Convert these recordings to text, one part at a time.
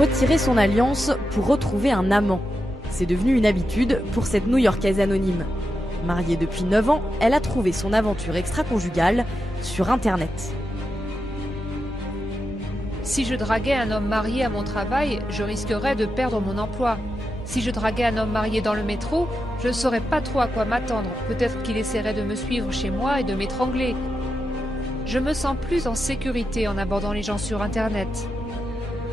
retirer son alliance pour retrouver un amant. C'est devenu une habitude pour cette New-Yorkaise anonyme. Mariée depuis 9 ans, elle a trouvé son aventure extra-conjugale sur Internet. Si je draguais un homme marié à mon travail, je risquerais de perdre mon emploi. Si je draguais un homme marié dans le métro, je ne saurais pas trop à quoi m'attendre. Peut-être qu'il essaierait de me suivre chez moi et de m'étrangler. Je me sens plus en sécurité en abordant les gens sur Internet.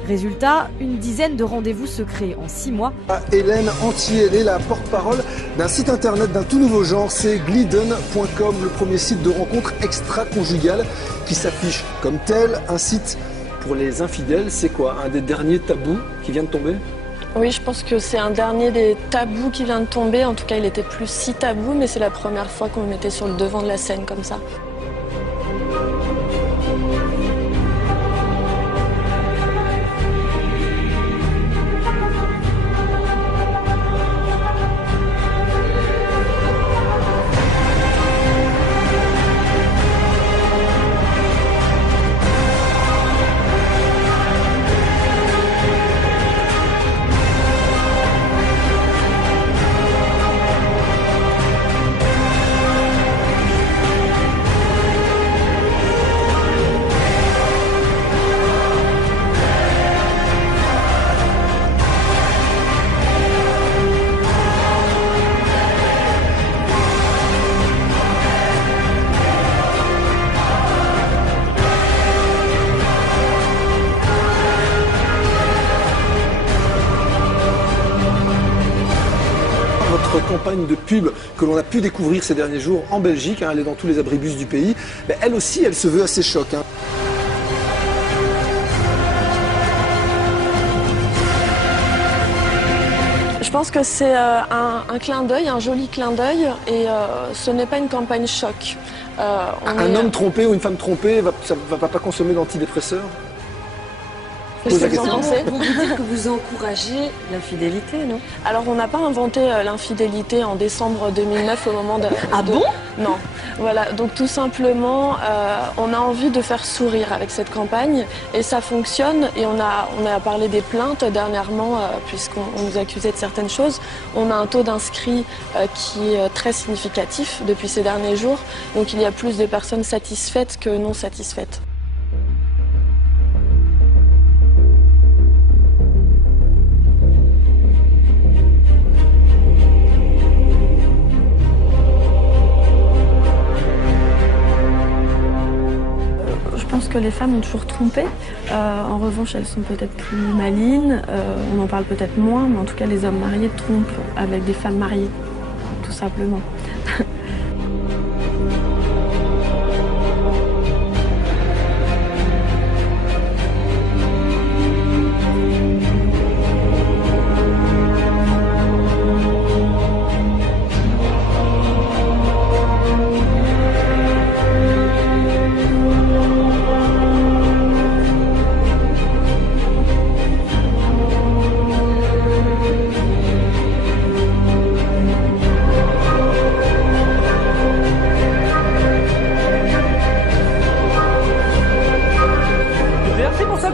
Résultat, une dizaine de rendez-vous secrets en 6 mois. Hélène Antier, elle est la porte-parole d'un site internet d'un tout nouveau genre, c'est Glidden.com, le premier site de rencontres extra-conjugales qui s'affiche comme tel, un site pour les infidèles. C'est quoi, un des derniers tabous qui vient de tomber ? Oui, je pense que c'est un dernier des tabous qui vient de tomber. En tout cas, il était plus si tabou, mais c'est la première fois qu'on le mettait sur le devant de la scène comme ça. Votre campagne de pub que l'on a pu découvrir ces derniers jours en Belgique, elle est dans tous les abribus du pays, elle aussi, elle se veut assez choc. Je pense que c'est un clin d'œil, un joli clin d'œil, et ce n'est pas une campagne choc. Un homme trompé ou une femme trompée va pas consommer d'antidépresseurs ? Qu'est-ce que vous en pensez ? Vous dites que vous encouragez l'infidélité, non ? Alors, on n'a pas inventé l'infidélité en décembre 2009 au moment de... Ah bon ? Non. Voilà, donc tout simplement, on a envie de faire sourire avec cette campagne et ça fonctionne. Et on a parlé des plaintes dernièrement, puisqu'on nous accusait de certaines choses. On a un taux d'inscrits qui est très significatif depuis ces derniers jours. Donc il y a plus de personnes satisfaites que non satisfaites. Je pense que les femmes ont toujours trompé. En revanche, elles sont peut-être plus malines. On en parle peut-être moins, mais en tout cas, les hommes mariés trompent avec des femmes mariées, tout simplement.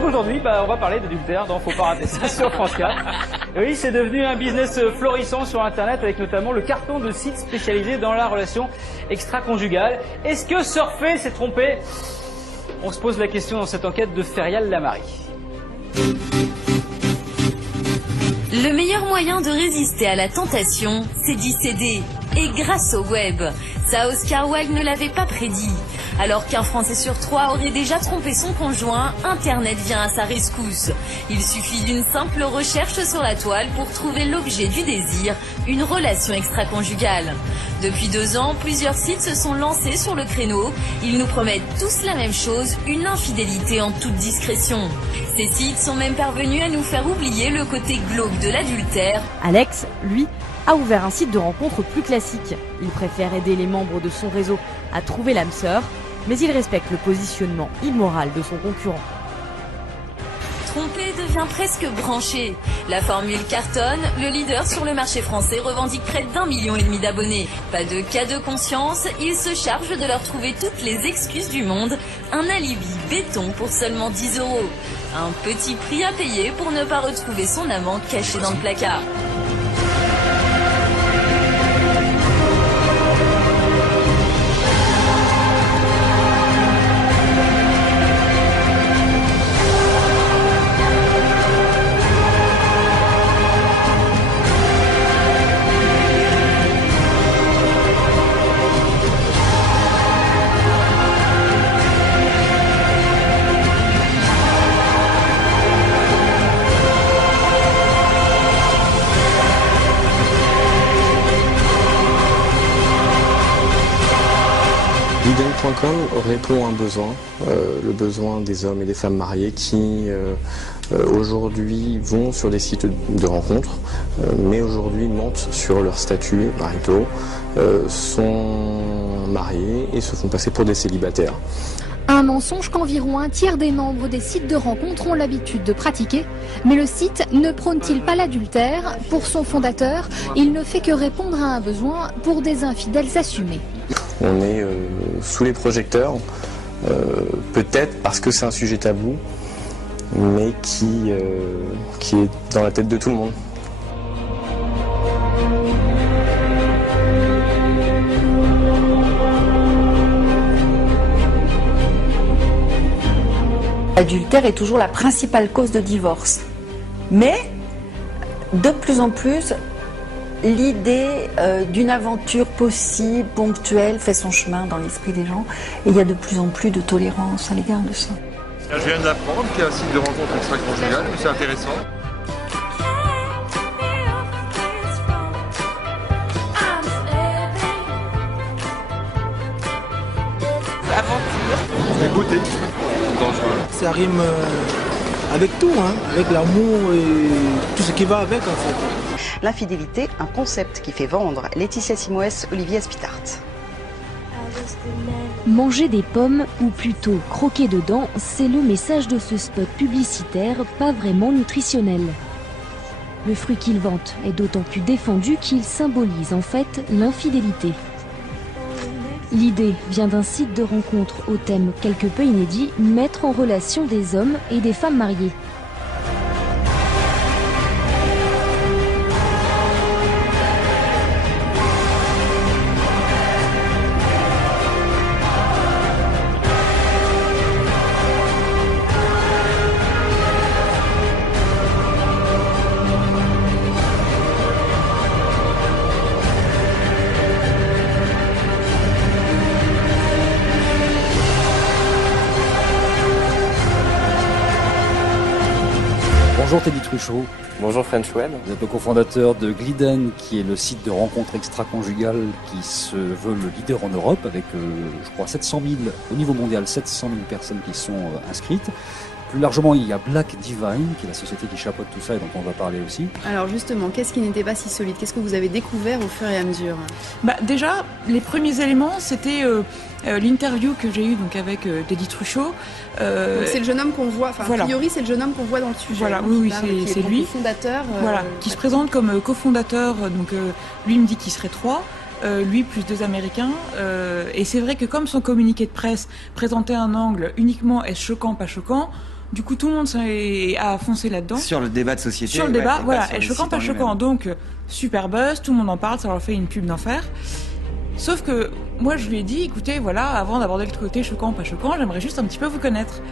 Aujourd'hui, on va parler d'adultère, donc faut pas rater ça sur France 4. Et oui, c'est devenu un business florissant sur Internet avec notamment le carton de sites spécialisés dans la relation extra-conjugale. Est-ce que surfer, c'est tromper ? On se pose la question dans cette enquête de Ferial Lamari. Le meilleur moyen de résister à la tentation, c'est d'y céder. Et grâce au web. Ça, Oscar Wilde ne l'avait pas prédit. Alors qu'un Français sur 3 aurait déjà trompé son conjoint, Internet vient à sa rescousse. Il suffit d'une simple recherche sur la toile pour trouver l'objet du désir, une relation extra-conjugale. Depuis 2 ans, plusieurs sites se sont lancés sur le créneau. Ils nous promettent tous la même chose, une infidélité en toute discrétion. Ces sites sont même parvenus à nous faire oublier le côté glauque de l'adultère. Alex, lui, a ouvert un site de rencontres plus classique. Il préfère aider les membres de son réseau à trouver l'âme sœur, mais il respecte le positionnement immoral de son concurrent. trompé devient presque branché. La formule cartonne, le leader sur le marché français revendique près d'1,5 million d'abonnés. Pas de cas de conscience, il se charge de leur trouver toutes les excuses du monde. Un alibi béton pour seulement 10 €. Un petit prix à payer pour ne pas retrouver son amant caché dans le placard. Gliden.com répond à un besoin, le besoin des hommes et des femmes mariés qui aujourd'hui vont sur des sites de rencontres, mais aujourd'hui mentent sur leur statut maritaux, sont mariés et se font passer pour des célibataires. Un mensonge qu'environ un tiers des membres des sites de rencontres ont l'habitude de pratiquer. Mais le site ne prône-t-il pas l'adultère? Pour son fondateur, il ne fait que répondre à un besoin pour des infidèles assumés. On est sous les projecteurs, peut-être parce que c'est un sujet tabou, mais qui est dans la tête de tout le monde. L'adultère est toujours la principale cause de divorce. Mais, de plus en plus, l'idée d'une aventure possible, ponctuelle, fait son chemin dans l'esprit des gens. Et il y a de plus en plus de tolérance à l'égard de ça. Je viens d'apprendre qu'il y a un site de rencontre extra-conjugale, c'est intéressant. Aventure. C'est beauté. Ça rime avec tout, hein, avec l'amour et tout ce qui va avec en fait. L'infidélité, un concept qui fait vendre. Laetitia Simoes, Olivier Aspitart. Manger des pommes, ou plutôt croquer dedans, c'est le message de ce spot publicitaire pas vraiment nutritionnel. Le fruit qu'il vante est d'autant plus défendu qu'il symbolise en fait l'infidélité. L'idée vient d'un site de rencontre au thème quelque peu inédit, mettre en relation des hommes et des femmes mariées. Bonjour Teddy Truchot. Bonjour French Web. Vous êtes le cofondateur de Gliden, qui est le site de rencontres extra-conjugales qui se veut le leader en Europe, avec je crois 700 000, au niveau mondial, 700 000 personnes qui sont inscrites. Plus largement, il y a Black Divine, qui est la société qui chapeaute tout ça et dont on va parler aussi. Alors justement, qu'est-ce qui n'était pas si solide? Qu'est-ce que vous avez découvert au fur et à mesure? Déjà, les premiers éléments, c'était l'interview que j'ai eue donc, avec Teddy Truchot. C'est le jeune homme qu'on voit, enfin, voilà. A priori, c'est le jeune homme qu'on voit dans le sujet. Voilà, oui, c'est lui. Fondateur. Voilà, qui se présente comme cofondateur. Donc, lui me dit qu'il serait 3. Lui plus 2 Américains, et c'est vrai que comme son communiqué de presse présentait un angle uniquement est-ce choquant, pas choquant, du coup tout le monde a foncé là-dedans. Sur le débat de société. Sur le débat, voilà, est-ce choquant, pas choquant, donc super buzz, tout le monde en parle, ça leur fait une pub d'enfer. Sauf que moi je lui ai dit, écoutez, voilà, avant d'aborder le côté choquant, pas choquant, j'aimerais juste un petit peu vous connaître.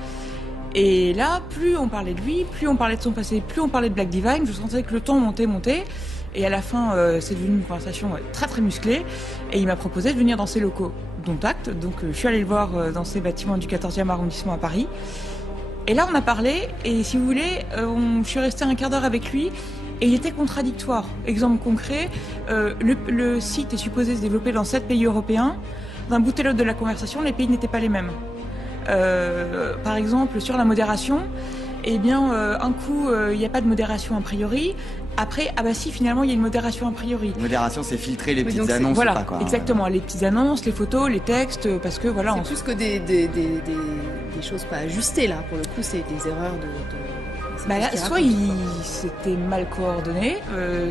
Et là, plus on parlait de lui, plus on parlait de son passé, plus on parlait de Black Divine, je sentais que le ton montait. Et à la fin, c'est devenu une conversation très très musclée. Et il m'a proposé de venir dans ses locaux, dont acte. Donc je suis allée le voir dans ses bâtiments du 14e arrondissement à Paris. Et là, on a parlé. Et si vous voulez, je suis restée un quart d'heure avec lui. Et il était contradictoire. Exemple concret, le site est supposé se développer dans 7 pays européens. D'un bout à l'autre de la conversation, les pays n'étaient pas les mêmes. Par exemple, sur la modération, eh bien, un coup, il n'y a pas de modération a priori. Après, ah bah si, finalement, il y a une modération a priori. Modération, c'est filtrer les petites annonces. Voilà, ou pas, quoi. Exactement, les petites annonces, les photos, les textes, parce que voilà. C'est plus que des choses pas ajustées là. Pour le coup, c'est des erreurs de Bah là, soit il s'était mal coordonné,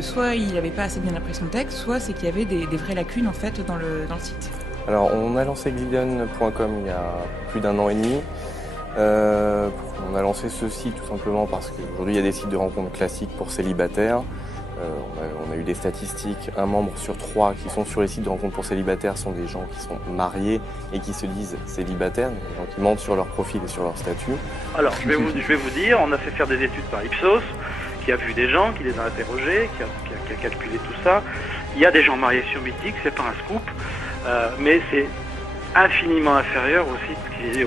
soit il n'avait pas assez bien appris son texte, soit c'est qu'il y avait des vraies lacunes en fait dans le site. Alors on a lancé Glidden.com il y a plus d'1 an et demi. On a lancé ce site tout simplement parce qu'aujourd'hui il y a des sites de rencontres classiques pour célibataires. On a eu des statistiques, 1 membre sur 3 qui sont sur les sites de rencontres pour célibataires sont des gens qui sont mariés et qui se disent célibataires, des gens qui mentent sur leur profil et sur leur statut. Alors je vais vous dire, on a fait faire des études par Ipsos, qui a vu des gens, qui les a interrogés, qui a calculé tout ça. Il y a des gens mariés sur Mythique, c'est pas un scoop, mais c'est infiniment inférieur aux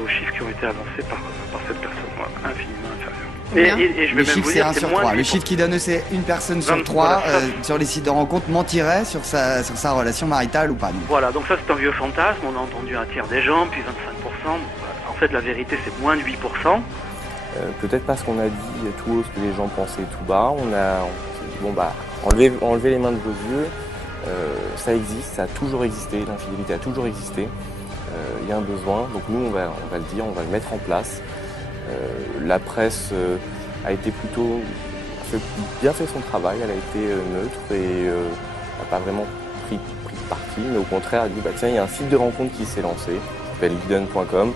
chiffres qui ont été avancés par cette personne, infiniment inférieur. Et je vais le chiffre c'est 1 sur 3. Le chiffre qui donne c'est une personne sur 3 sur les sites de rencontres mentirait sur sa relation maritale ou pas. Donc. Voilà, donc ça c'est un vieux fantasme, on a entendu un tiers des gens, puis 25%. En fait la vérité c'est moins de 8%. Peut-être parce qu'on a dit tout haut ce que les gens pensaient tout bas, on s'est dit bon bah enlevez les mains de vos yeux, ça existe, ça a toujours existé, l'infidélité a toujours existé, il y a un besoin, donc nous on va le dire, on va le mettre en place. La presse a bien fait son travail, elle a été neutre et n'a pas vraiment pris de parti, mais au contraire a dit bah tiens il y a un site de rencontre qui s'est lancé, qui s'appelle Glidden.com.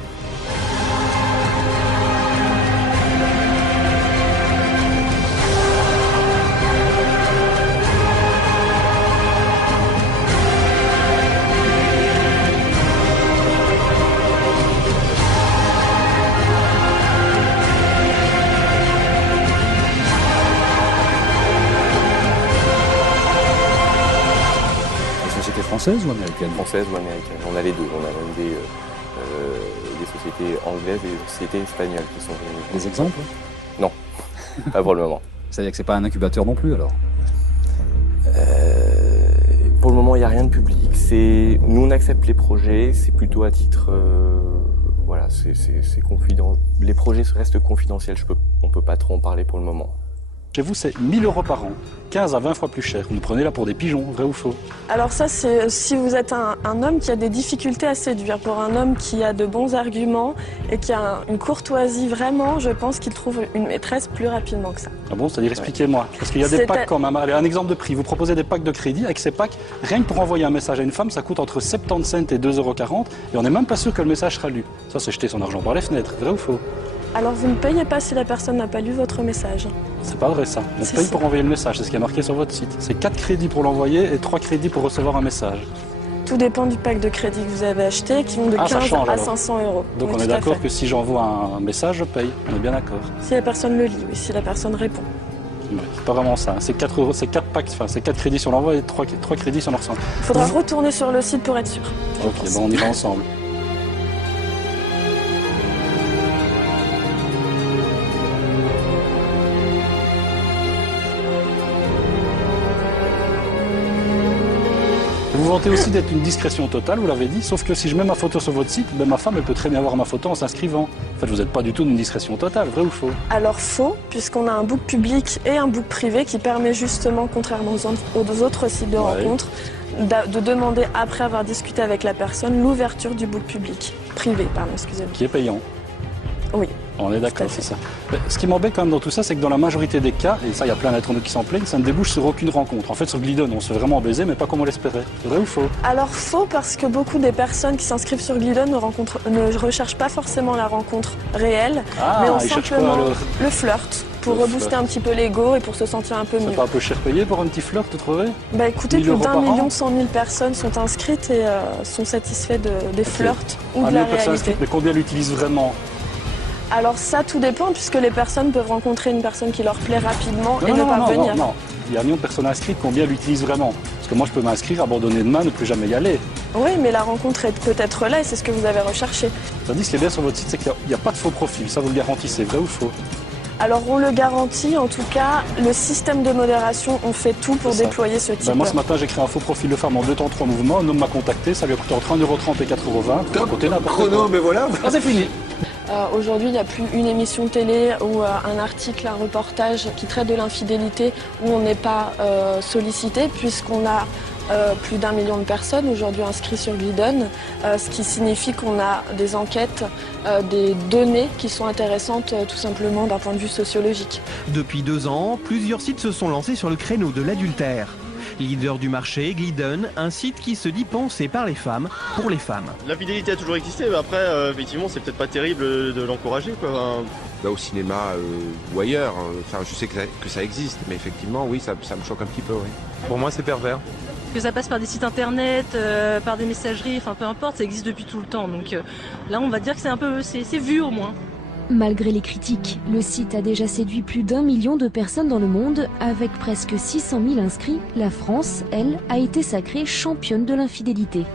Française ou américaine? Française ou américaine, on a les deux. On a même des sociétés anglaises et des sociétés espagnoles qui sont venues. Des exemples? Non, pas pour le moment. C'est-à-dire que c'est pas un incubateur non plus alors? Pour le moment, il n'y a rien de public. Nous, on accepte les projets, c'est plutôt à titre... voilà, c'est confidentiel. Les projets restent confidentiels, on ne peut pas trop en parler pour le moment. Chez vous, c'est 1 000 € par an, 15 à 20 fois plus cher. Vous nous prenez là pour des pigeons, vrai ou faux? Alors ça, c'est si vous êtes un homme qui a des difficultés à séduire. Pour un homme qui a de bons arguments et qui a une courtoisie, vraiment, je pense qu'il trouve une maîtresse plus rapidement que ça. Ah bon, c'est-à-dire expliquez-moi. Parce qu'il y a des packs quand même. Allez, un exemple de prix. Vous proposez des packs de crédit. Avec ces packs, rien que pour envoyer un message à une femme, ça coûte entre 70 cents et 2,40 € et on n'est même pas sûr que le message sera lu. Ça, c'est jeter son argent par les fenêtres, vrai ou faux? Alors vous ne payez pas si la personne n'a pas lu votre message. C'est pas vrai ça. On paye pour envoyer le message, c'est ce qui est marqué sur votre site. C'est 4 crédits pour l'envoyer et 3 crédits pour recevoir un message. Tout dépend du pack de crédit que vous avez acheté, qui vont de 15 à 500 €. Donc on est d'accord que si j'envoie un message, je paye. On est bien d'accord. Si la personne le lit, oui, si la personne répond. Ouais, c'est pas vraiment ça. C'est 4 €, c'est 4 packs, enfin c'est 4 crédits sur l'envoi et 3 crédits sur le ressent. Il faudra retourner sur le site pour être sûr. Ok, bon on ira ensemble. Vous vantez aussi d'être une discrétion totale, vous l'avez dit, sauf que si je mets ma photo sur votre site, ben ma femme elle peut très bien voir ma photo en s'inscrivant. En fait, vous n'êtes pas du tout d'une discrétion totale, vrai ou faux? Alors faux, puisqu'on a un book public et un book privé qui permet justement, contrairement aux autres sites de rencontres, de demander, après avoir discuté avec la personne, l'ouverture du book public. Privé, pardon, excusez-moi. Qui est payant? Oui. On est d'accord, c'est ça. Mais ce qui m'embête quand même dans tout ça, c'est que dans la majorité des cas, et ça il y a plein d'internautes qui s'en plaignent, ça ne débouche sur aucune rencontre. En fait sur Glidden, on se fait vraiment baiser, mais pas comme on l'espérait. Vrai ou faux? Alors faux, parce que beaucoup des personnes qui s'inscrivent sur Glidden ne recherchent pas forcément la rencontre réelle, mais ont simplement le flirt, pour rebooster un petit peu l'ego et pour se sentir un peu mieux. C'est pas un peu cher payé pour un petit flirt, tu trouves? Bah écoutez, plus d'1 100 000 personnes sont inscrites et sont satisfaites des flirts ou de la réalité. Mais combien l'utilisent vraiment? Alors ça, tout dépend, puisque les personnes peuvent rencontrer une personne qui leur plaît rapidement et ne pas venir. Non, il y a un million de personnes inscrites, combien l'utilisent vraiment? Parce que moi, je peux m'inscrire, abandonner demain, ne plus jamais y aller. Oui, mais la rencontre est peut-être là et c'est ce que vous avez recherché. Tandis ce qui est bien sur votre site, c'est qu'il n'y a pas de faux profil. Ça, vous le garantissez, vrai ou faux? Alors on le garantit, en tout cas, le système de modération, on fait tout pour déployer ce type. Moi ce matin j'ai créé un faux profil de femme en 2 temps 3 mouvements, un homme m'a contacté, ça lui a coûté entre 1,30 € et 4,20 €. Chrono, mais voilà. Ah, c'est fini. Aujourd'hui, il n'y a plus une émission télé ou un article, un reportage qui traite de l'infidélité où on n'est pas sollicité, puisqu'on a plus d'1 million de personnes aujourd'hui inscrites sur Glidden, ce qui signifie qu'on a des enquêtes, des données qui sont intéressantes tout simplement d'un point de vue sociologique. Depuis 2 ans, plusieurs sites se sont lancés sur le créneau de l'adultère. Leader du marché, Glidden, un site qui se dit pensé par les femmes, pour les femmes. L'infidélité a toujours existé, mais après, effectivement, c'est peut-être pas terrible de l'encourager, quoi. Au cinéma ou ailleurs, enfin, je sais que ça existe, mais effectivement, oui, ça me choque un petit peu. Oui. Pour moi, c'est pervers. Que ça passe par des sites internet, par des messageries, enfin peu importe, ça existe depuis tout le temps. Donc là, on va dire que c'est vu au moins. Malgré les critiques, le site a déjà séduit plus d'1 million de personnes dans le monde. Avec presque 600 000 inscrits, la France, elle, a été sacrée championne de l'infidélité.